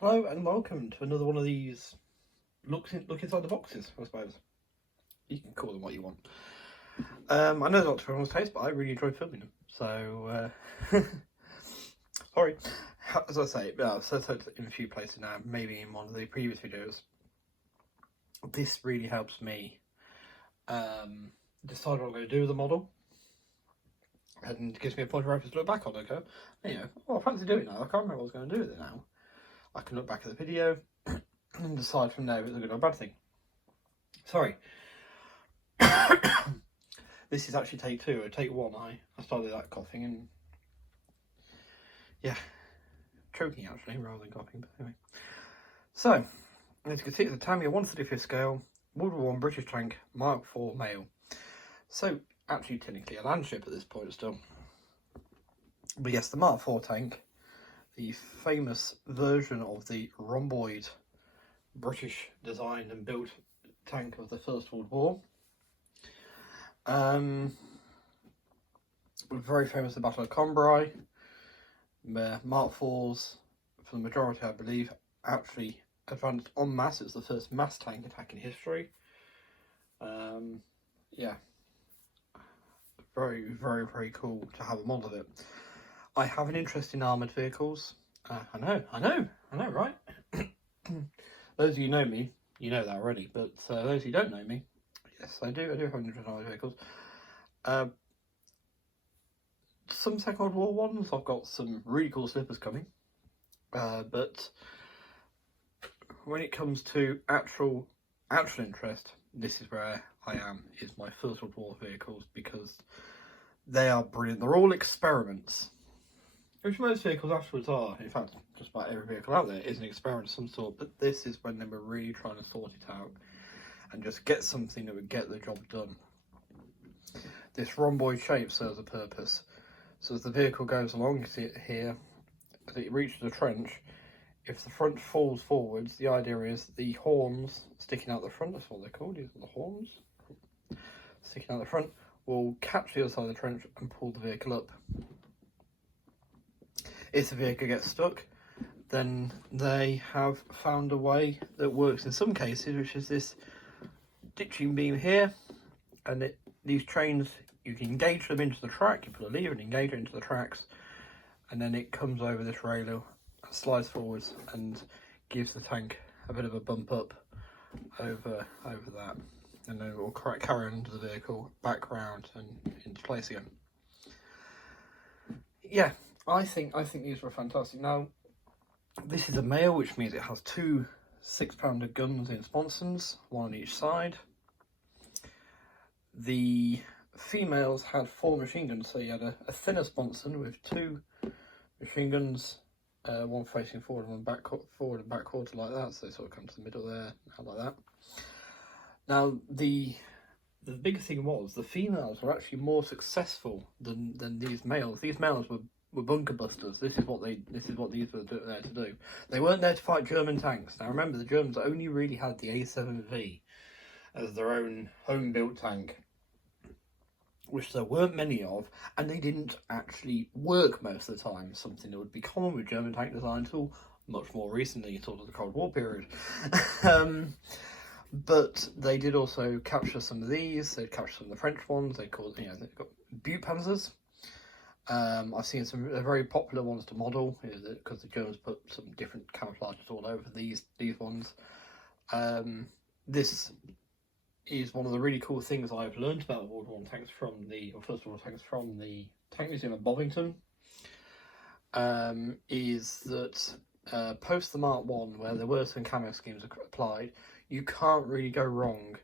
Hello and welcome to another one of these look inside the boxes, I suppose. You can call them what you want. I know not to everyone's taste, but I really enjoy filming them. So, sorry. As I say, I've said it in a few places now, maybe in one of the previous videos. This really helps me decide what I'm going to do with the model. And gives me a point of reference to look back on and go, I fancy doing that. I can't remember what I was going to do with it now. I can look back at the video and decide from there if it's a good or bad thing. Sorry. This is actually take two. Take one, I started that coughing and yeah, choking actually rather than coughing, but anyway. So, as you can see, it's a Tamiya 1/35 scale, WW1 British tank, Mk.IV male. So, actually technically a landship at this point still. But yes, the Mk.IV tank, the famous version of the rhomboid British designed and built tank of the First World War. Very famous the Battle of Cambrai, where Mk.IVs, for the majority I believe, actually advanced en masse. It's the first mass tank attack in history. Yeah, very, very, very cool to have a model of it. I have an interest in armoured vehicles. I know, right? Those of you who know me, you know that already, but those who don't know me, yes, I do have an interest in armoured vehicles. Some Second World War ones, I've got some really cool slippers coming, but when it comes to actual interest, this is where I am, is my First World War vehicles, because they are brilliant. They're all experiments, which most vehicles afterwards are. In fact, just about every vehicle out there is an experiment of some sort, but this is when they were really trying to sort it out and just get something that would get the job done. This rhomboid shape serves a purpose. So as the vehicle goes along, you see it here, as it reaches the trench, if the front falls forwards, the idea is the horns sticking out the front, that's what they're called, these are the horns, sticking out the front, will catch the other side of the trench and pull the vehicle up. If the vehicle gets stuck, then they have found a way that works in some cases, which is this ditching beam here, and these trains, you can engage them into the track, you put a lever and engage it into the tracks, and then it comes over this railer, slides forwards and gives the tank a bit of a bump up over that, and then it will carry on into the vehicle, back round and into place again. Yeah, I think these were fantastic. Now, this is a male, which means it has two 6-pounder guns in sponsons, one on each side. The females had 4 machine guns, so you had a thinner sponson with 2 machine guns, one facing forward and one forward and back quarter like that, so they sort of come to the middle there, like that. Now, the big thing was the females were actually more successful than these males. These males were bunker busters. This is what these were there to do. They weren't there to fight German tanks. Now remember, the Germans only really had the A7V as their own home-built tank, which there weren't many of, and they didn't actually work most of the time, something that would be common with German tank design until much more recently, sort of the Cold War period. But they did also capture some of these. They captured some of the French ones. They've got Butte Panzers. I've seen some very popular ones to model, because the Germans put some different camouflages all over these ones. This is one of the really cool things I've learned about World War I tanks from First World War tanks from the Tank Museum of Bovington, is that post the Mark I, where there were some camo schemes applied, you can't really go wrong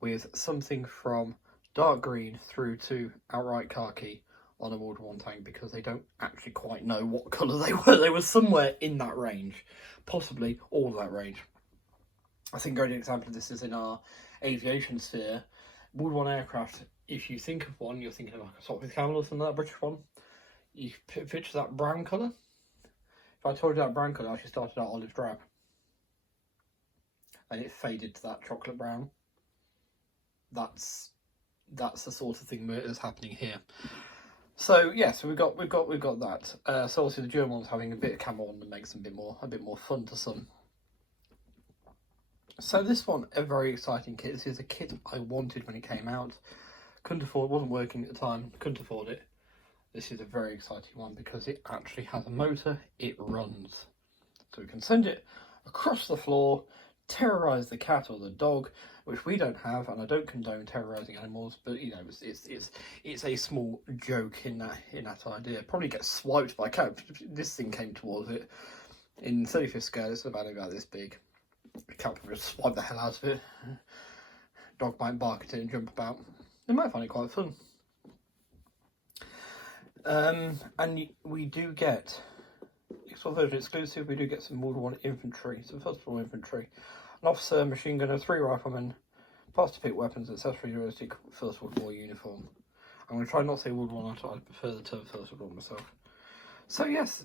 with something from dark green through to outright khaki on a World War I tank, because they don't actually quite know what colour they were. They were somewhere in that range, possibly all of that range. I think a great example of this is in our aviation sphere. World War I aircraft, if you think of one, you're thinking of like a Sopwith Camel or something like that, British one. You picture that brown colour. If I told you that brown colour actually started out olive drab, and it faded to that chocolate brown, that's the sort of thing that is happening here. So yeah, so we've got that. So obviously the German one's having a bit of camo on that makes them a bit more fun to some. So this one, a very exciting kit. This is a kit I wanted when it came out. Couldn't afford, wasn't working at the time, couldn't afford it. This is a very exciting one because it actually has a motor, it runs. So we can send it across the floor, terrorise the cat or the dog, which we don't have, and I don't condone terrorising animals, but you know, it's a small joke in that idea. Probably gets swiped by a cat. This thing came towards it in 35th scale, it's about this big. The cat would just swipe the hell out of it. Dog might bark at it and jump about. They might find it quite fun. And we do get, sort of version exclusive, we do get some World War I infantry, some First War infantry, an officer, machine gunner, 3 riflemen, parts to pick weapons, accessories, realistic First World War uniform. I'm going to try not to say World War I, I prefer the term First World War myself. So yes,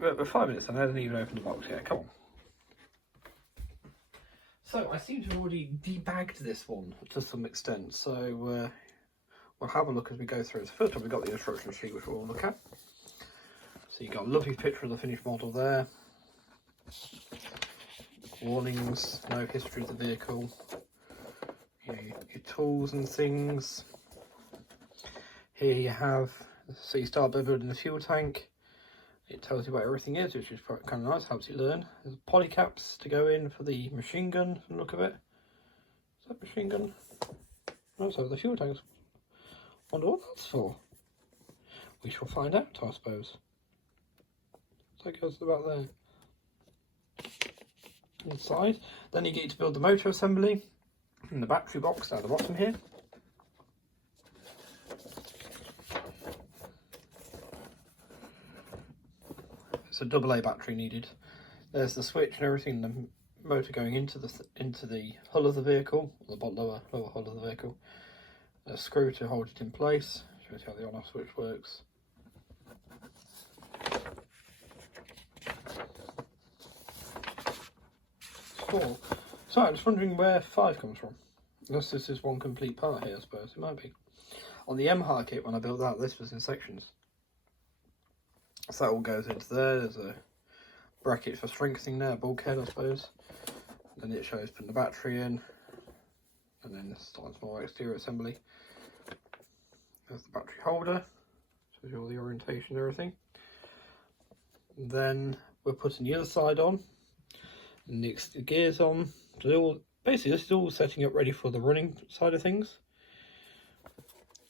we're 5 minutes and I haven't even opened the box yet, come on. So I seem to have already debagged this one to some extent, so we'll have a look as we go through. So first up we've got the instruction sheet which we'll look at. So you've got a lovely picture of the finished model there. Warnings, no history of the vehicle. Your tools and things. Here you have, so you start by building the fuel tank. It tells you what everything is, which is kind of nice, helps you learn. There's polycaps to go in for the machine gun, from the look of it. Is that machine gun? No, so the fuel tanks. Wonder what that's for. We shall find out, I suppose. So it goes about there. Inside. Then you get to build the motor assembly in the battery box down the bottom here. It's a AA battery needed. There's the switch and everything, the motor going into the hull of the vehicle, or the lower hull of the vehicle. A screw to hold it in place. Shows you how the on-off switch works. Four. So I'm just wondering where 5 comes from. Unless this is one complete part here, I suppose. It might be. On the Mk.IV kit, when I built that, this was in sections. So that all goes into there. There's a bracket for strengthening there, a bulkhead, I suppose. Then it shows putting the battery in. And then this starts more exterior assembly. There's the battery holder. Shows you all the orientation and everything. And then we're putting the other side on. And the gears on. So basically this is all setting up ready for the running side of things.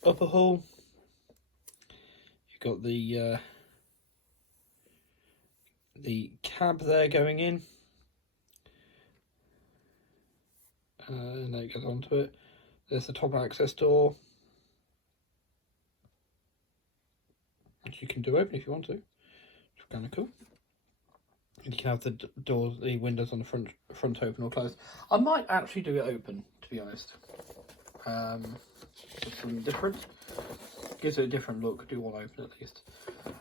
Upper hull. You've got the cab there going in. And then it goes onto it. There's the top access door, which you can do open if you want to. It's kind of cool. And you can have the doors, the windows on the front open or closed. I might actually do it open, to be honest. Just something different. Gives it a different look. Do one open at least.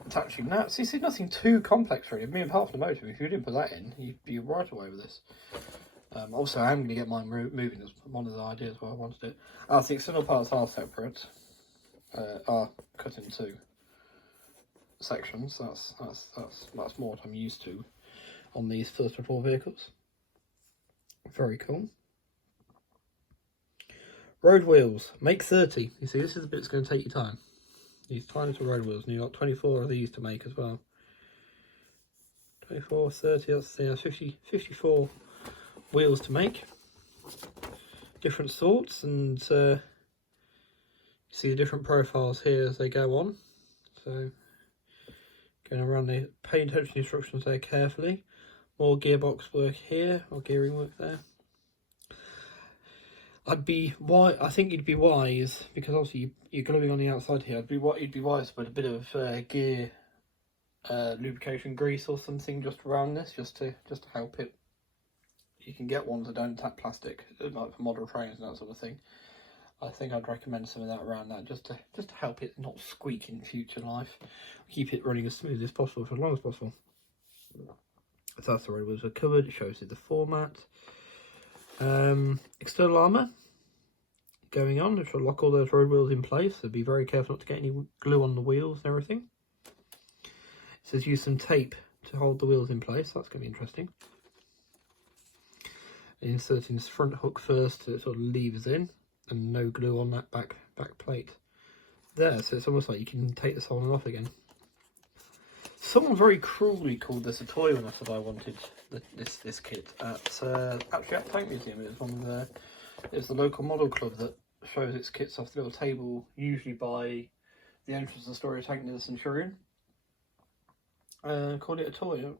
Attaching that. See, nothing too complex really. I mean, apart from the motor, if you didn't put that in, you'd be right away with this. Also, I am going to get mine moving. That's one of the ideas why I wanted it. The external parts are separate. Are cut into sections. That's more what I'm used to on these First World War vehicles. Very cool. Road wheels, make 30. You see, this is the bit that's going to take you time. These tiny little road wheels, and you've got 24 of these to make as well. 24, 30, that's 54 wheels to make. Different sorts, and you see the different profiles here as they go on. So, going around the pay attention to the instructions there carefully. More gearbox work here, or gearing work there. I think you'd be wise, because obviously you're gluing on the outside here. You'd be wise to put a bit of gear lubrication grease or something just around this, just to help it. You can get ones that don't tap plastic, like for model trains and that sort of thing. I think I'd recommend some of that around that, just to help it not squeak in future life. Keep it running as smooth as possible for as long as possible. So that's the road wheels are covered. It shows you the format. External armour. going on, which will lock all those road wheels in place, so be very careful not to get any glue on the wheels and everything. It says use some tape to hold the wheels in place. That's going to be interesting. Inserting this front hook first so it sort of levers in, and no glue on that back plate there, so it's almost like you can take this on and off again. Someone very cruelly called this a toy when I said I wanted this kit actually at Tank Museum. It's the local model club that shows its kits off the little table, usually by the entrance of the Story of Tank near the Centurion. Called it a toy.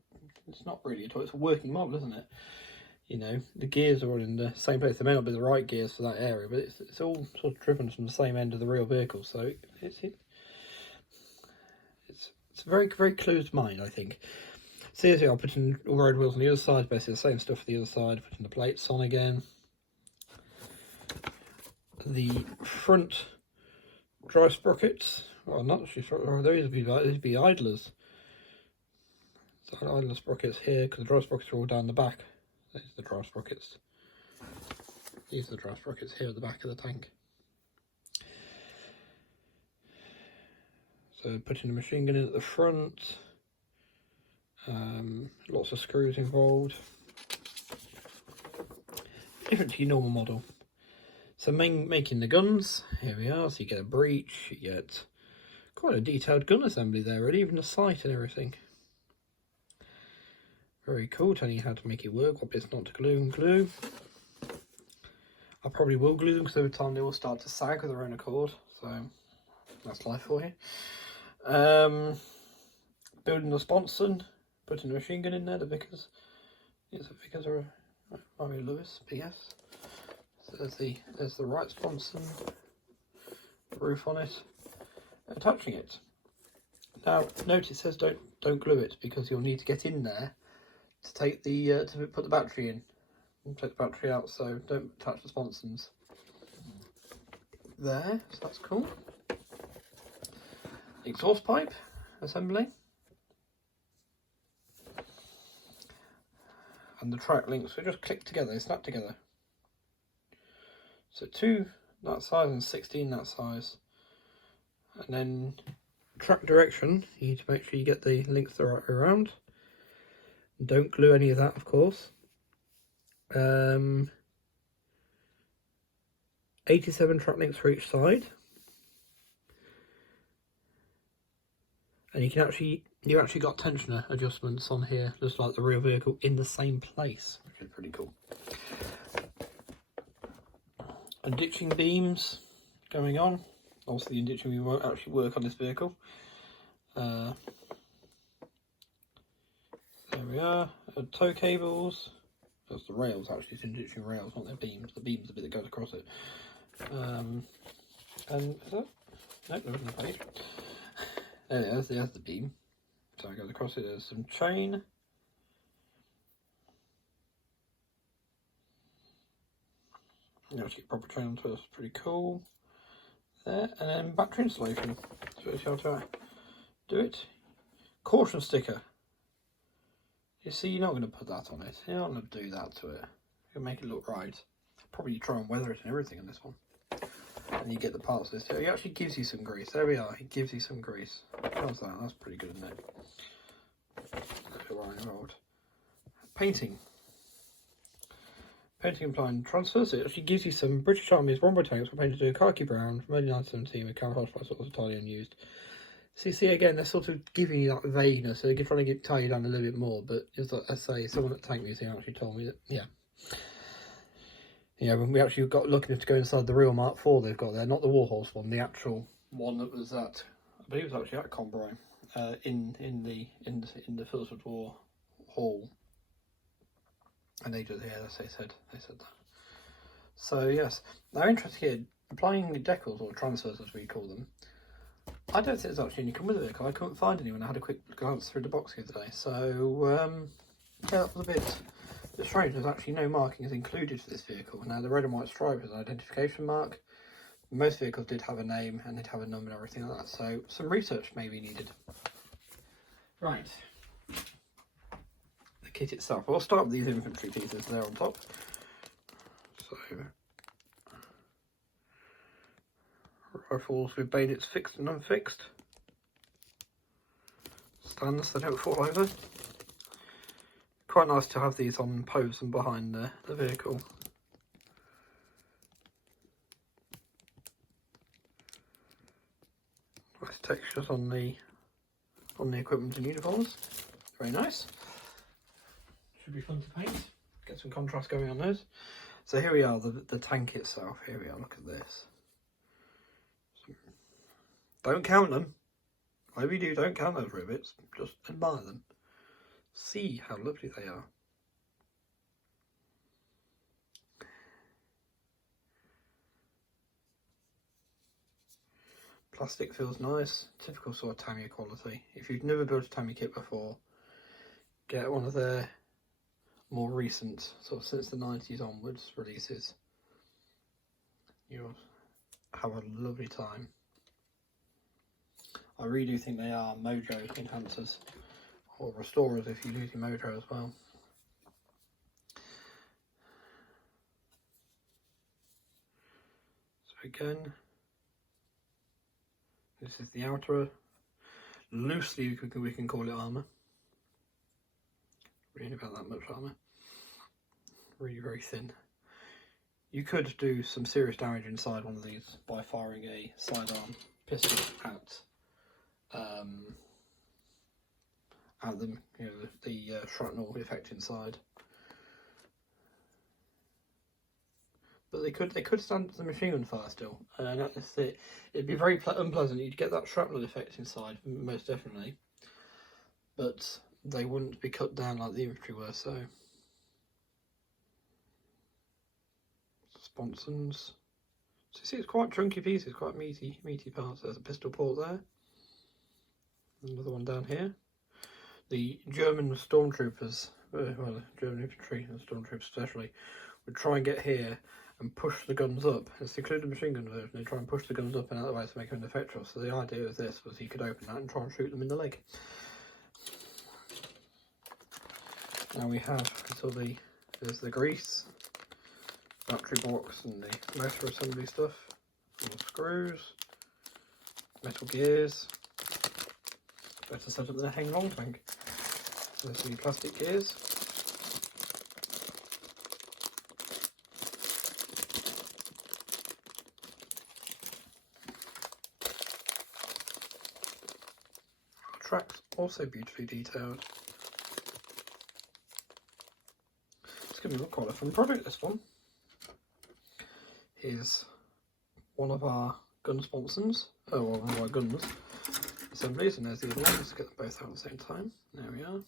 It's not really a toy, it's a working model, isn't it? You know, the gears are all in the same place. They may not be the right gears for that area, but it's all sort of driven from the same end of the real vehicle, so it's very, very closed mind, I think. Seriously, I'll put in all road wheels on the other side, basically the same stuff for the other side, putting the plates on again. The front drive sprockets, well, not actually, those would be idlers. So idler sprockets here, because the drive sprockets are all down the back. These are the drive sprockets. These are the drive sprockets here at the back of the tank. So putting the machine gun in at the front. Lots of screws involved. Different to your normal model. So making the guns, here we are. So you get a breech, you get quite a detailed gun assembly there, and even the sight and everything. Very cool, telling you how to make it work, what bits not to glue and glue. I probably will glue them because over time they will start to sag of their own accord, so that's life for you. Building the sponson, putting the machine gun in there, the Vickers. Yes, the Vickers are Mario Lewis, PS. So there's the right sponson, roof on it, attaching it. Now note it says don't glue it because you'll need to get in there to take the to put the battery in and take the battery out, so don't touch the sponsons there. So that's cool. Exhaust pipe assembly and the track links, so just click together, they snap together. So 2 that size and 16 that size, and then track direction, you need to make sure you get the links the right way around. Don't glue any of that, of course. 87 track links for each side, and you actually got tensioner adjustments on here, just like the real vehicle, in the same place, which is pretty cool. And ditching beams going on. Obviously, the ditching beam won't actually work on this vehicle. There we are. Tow cables. That's the rails, actually. It's ditching rails, not their beams. The beams are the bit that goes across it. And is that? Nope, there isn't a page. There's the beam. So it goes across it. There's some chain. You actually get proper chain onto it. That's pretty cool. There, and then battery installation. So it's how to do it. Caution sticker. You see, you're not going to put that on it. You're not going to do that to it. You're going to make it look right. Probably try and weather it and everything on this one. And you get the parts list here. It actually gives you some grease. There we are. It gives you some grease. How's that? That's pretty good, isn't it? Painting. Painting and applying transfers. It actually gives you some British Army's Rombo tanks were painted to khaki brown from early 1917 with camouflage by sort of entirely unused. So you see, again, they're sort of giving you that vagueness, so they're trying to tie you down a little bit more, but as I say, someone at Tank Museum actually told me that, when we actually got lucky enough to go inside the real Mk.IV they've got there, not the Warhorse one, the actual one that was at, I believe it was actually at Combray, in the First World War hall, and they said that. So yes, now interesting here, applying decals or transfers as we call them. I don't think there's actually any come with the vehicle. I couldn't find any when I had a quick glance through the box the other day. So that was a bit strange. There's actually no markings included for this vehicle. Now the red and white stripe is an identification mark. Most vehicles did have a name and they'd have a number and everything like that. So some research may be needed. Right. The kit itself. We'll start with these infantry pieces there on top. So rifles with bayonets fixed and unfixed. Stands so they don't fall over. Quite nice to have these on posts and behind the vehicle. Nice textures on the equipment and uniforms. Very nice. Should be fun to paint. Get some contrast going on those. So here we are, the tank itself. Here we are, look at this. Don't count them. Whatever you do, don't count those rivets. Just admire them. See how lovely they are. Plastic feels nice. Typical sort of Tamiya quality. If you've never built a Tamiya kit before, get one of their more recent, sort of since the 90s onwards, releases. You'll have a lovely time. I really do think they are mojo enhancers, or restorers if you're using mojo as well. So again, this is the outer, loosely we can call it armour. Really about that much armour. Really very thin. You could do some serious damage inside one of these by firing a sidearm pistol at them, you know, the shrapnel effect inside. But they could stand the machine gun fire still, and that's it. It'd be very unpleasant. You'd get that shrapnel effect inside, most definitely, but they wouldn't be cut down like the infantry were. So, sponsons. So you see, it's quite chunky pieces, quite meaty parts. There's a pistol port there. Another one down here. The German stormtroopers, well, the German infantry and stormtroopers especially, would try and get here and push the guns up. It's included the machine gun version. They try and push the guns up and out of the way to make them ineffectual. So the idea of this was you could open that and try and shoot them in the leg. Now we have there's the grease, battery box, and the motor assembly stuff. More screws, metal gears. Better setup than a hang long tank. So there's some plastic gears. Tracks also beautifully detailed. It's going to look quite a fun project, this one. Here's one of our gun sponsons, one of our guns assemblies, and there's the other one. Let's get them both out at the same time. There we are. I'll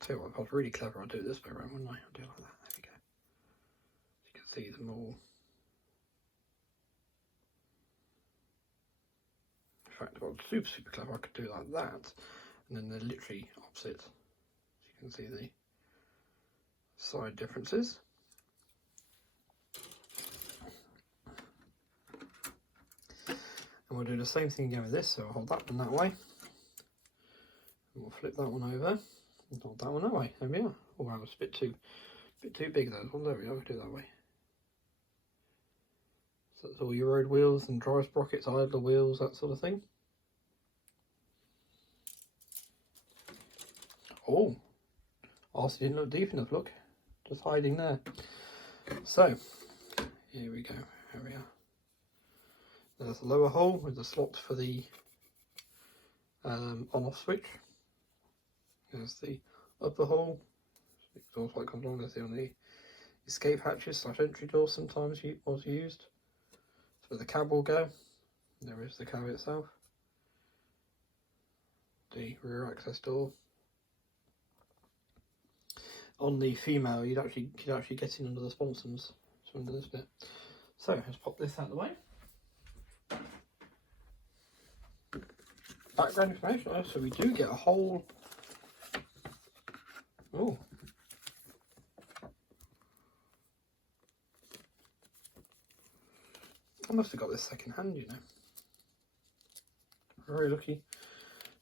tell you what, if I was really clever, I'd do it this way around, wouldn't I? I'll do it like that. There we go. So you can see them all. In fact, if I was super clever, I could do it like that, and then they're literally opposite. So you can see the side differences. And we'll do the same thing again with this, so I'll hold that one that way. And we'll flip that one over and hold that one that way. There we are. Oh, that was a bit too big though. Well, there we are, we'll do it that way. So that's all your road wheels and drive sprockets, idler wheels, that sort of thing. Oh, RC didn't look deep enough, look. Just hiding there. So, here we go. Here we are. There's the lower hole with the slot for the on-off switch. There's the upper hole. Exhaust light comes along. There's the escape hatches / entry door sometimes was used. That's where the cab will go. There is the cab itself. The rear access door. On the female, you'd actually get in under the sponsons, so under this bit. So let's pop this out of the way. Background information. So we do get a whole. Oh. I must have got this second hand, you know. Very lucky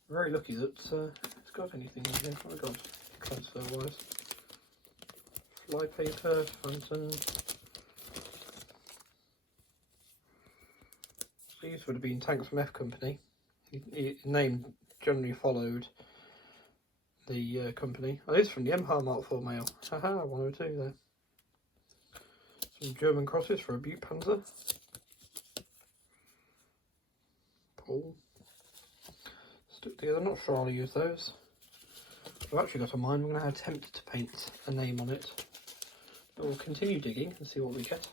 that it's got anything in here. Oh god, transfer wise. Fly paper, phantom. This would have been tanks from F Company. His name generally followed the company. Oh, this is from the Mk.IV mail. Haha, 102 there. Some German crosses for a Butte Panzer. Paul. Stuck together, not sure I'll use those. I've actually got a mind, I'm going to attempt to paint a name on it. But we'll continue digging and see what we get.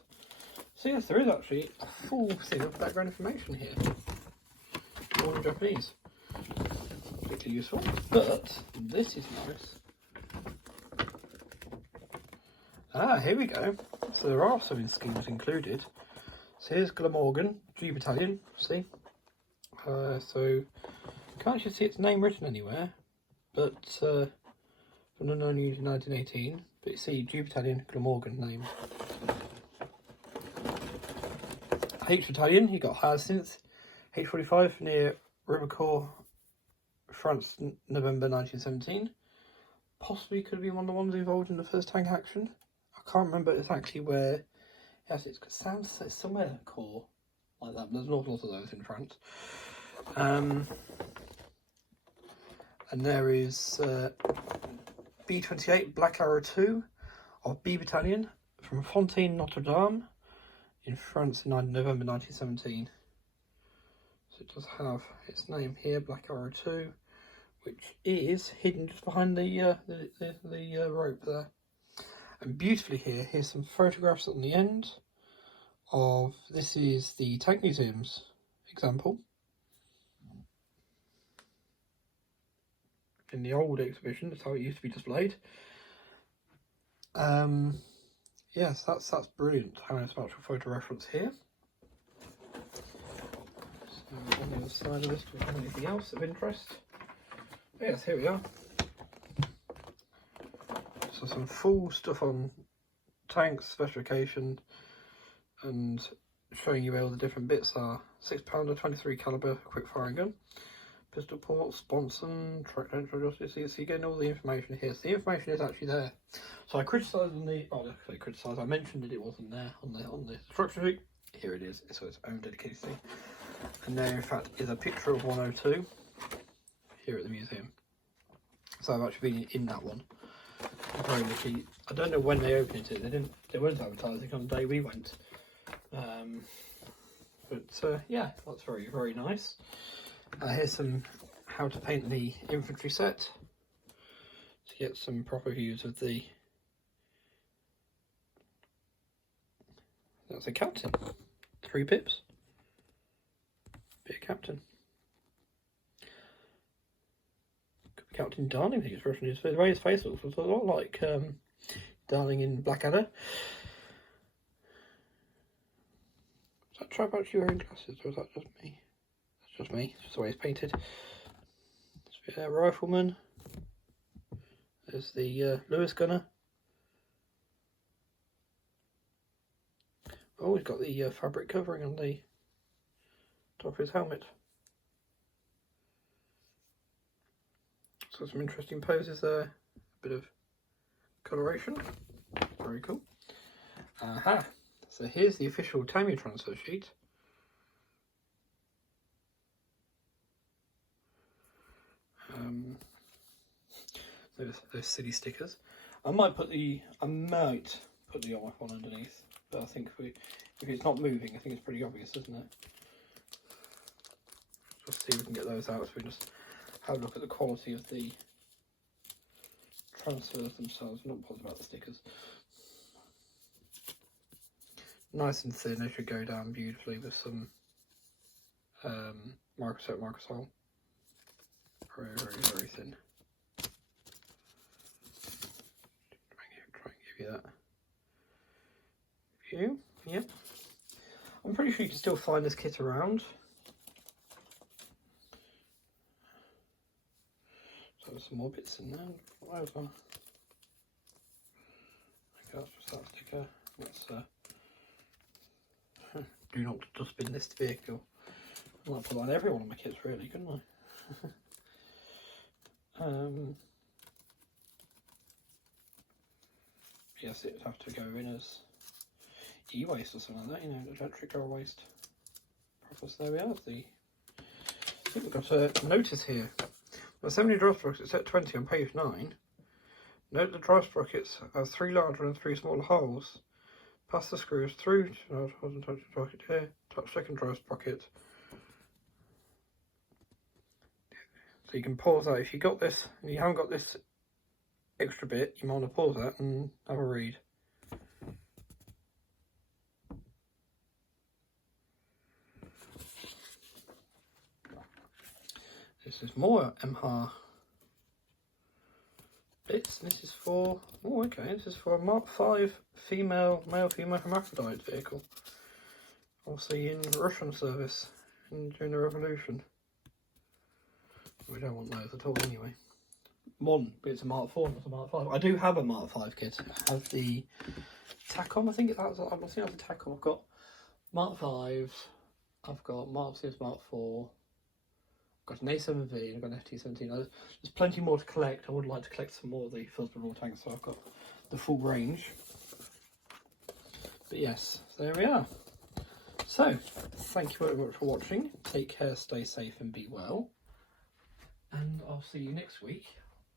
So yes, there is actually a full thing of background information here. All in Japanese. Particularly useful. But this is nice. Ah, here we go. So there are some schemes included. So here's Glamorgan, G Battalion, see? So can't actually see its name written anywhere, but from unknown use in 1918. But you see G Battalion, Glamorgan name. H Battalion, you got Hyacinth, H45 near Ribecourt, France, November 1917. Possibly could have been one of the ones involved in the first tank action. I can't remember exactly where. Yes, it sounds somewhere core like that. But there's an awful lot of those in France. And there is B28 Black Arrow 2 of B Battalion from Fontaine Notre Dame in France in November 1917. So it does have its name here, Black Arrow 2, which is hidden just behind the rope there. And beautifully here's some photographs on the end of, this is the Tank Museum's example. In the old exhibition, that's how it used to be displayed. Yes, that's brilliant having a special photo reference here. So on the other side of this, do we have anything else of interest? Yes, here we are. So some full stuff on tanks, specification, and showing you where all the different bits are. 6-pounder, 23 caliber quick firing gun. Pistol port, sponson, track entry, so you're getting all the information here. So the information is actually there. So I criticised on the, I mentioned that it wasn't there on the structure sheet. Here it is, so its own dedicated thing. And there in fact is a picture of 102 here at the museum. So I've actually been in that one. Very lucky. I don't know when they opened it. They weren't advertising on the day we went. Yeah, that's very, very nice. Here's some how to paint the infantry set to get some proper views of the. That's a captain. 3 pips. Be a captain. Could be Captain Darling. I think it's Russian. The way his face looks a lot like Darling in Blackadder. Is that chap actually wearing glasses, or is that just me? Just me, just the way it's painted. Rifleman. There's the Lewis gunner. Oh, he's got the fabric covering on the top of his helmet. So some interesting poses there. A bit of coloration. Very cool. Aha. So here's the official Tamiya transfer sheet. Those silly stickers. I might put the OMF one underneath, but I think if it's not moving, I think it's pretty obvious, isn't it? Just see if we can get those out, so we just have a look at the quality of the transfers themselves. I'm not bothered about the stickers. Nice and thin, they should go down beautifully with some microsol. Very, very, very thin. Try and give you that view. Yep. I'm pretty sure you can still find this kit around. So there's some more bits in there. Whatever. I think that's just that sticker. Let's do not dustbin this vehicle. I might put that on every one of my kits, really, couldn't I? Yes, it'd have to go in as e-waste or something like that, you know, electric or waste. So there we are. I think we've got a notice here. Assembly drive sprockets at 20 on page 9. Note the drive sprockets have 3 larger and 3 smaller holes. Pass the screws through to touch the sprocket here. Touch second drive sprocket. So you can pause that. If you got this and you haven't got this extra bit, you might want to pause that and have a read. This is more Mk.IV bits. This is for, oh okay, this is for a Mk.V male-female hermaphrodite vehicle. Obviously in Russian service during the revolution. We don't want those at all anyway. Modern, but it's a Mk.IV, not a Mk.V. I do have a Mk.V kit. I have the TACOM, I think that's the TACOM. I've got Mk.V, I've got Mk.VI, Mk.IV, I've got an A7V and I've got an FT17. There's plenty more to collect. I would like to collect some more of the Fillsborough raw tanks, so I've got the full range. But yes, so there we are. So, thank you very much for watching. Take care, stay safe and be well. And I'll see you next week,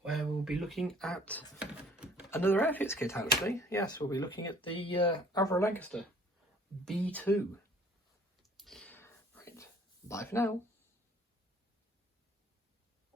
where we'll be looking at another outfits kit actually. Yes, we'll be looking at the Avro Lancaster B2. Right, bye for now.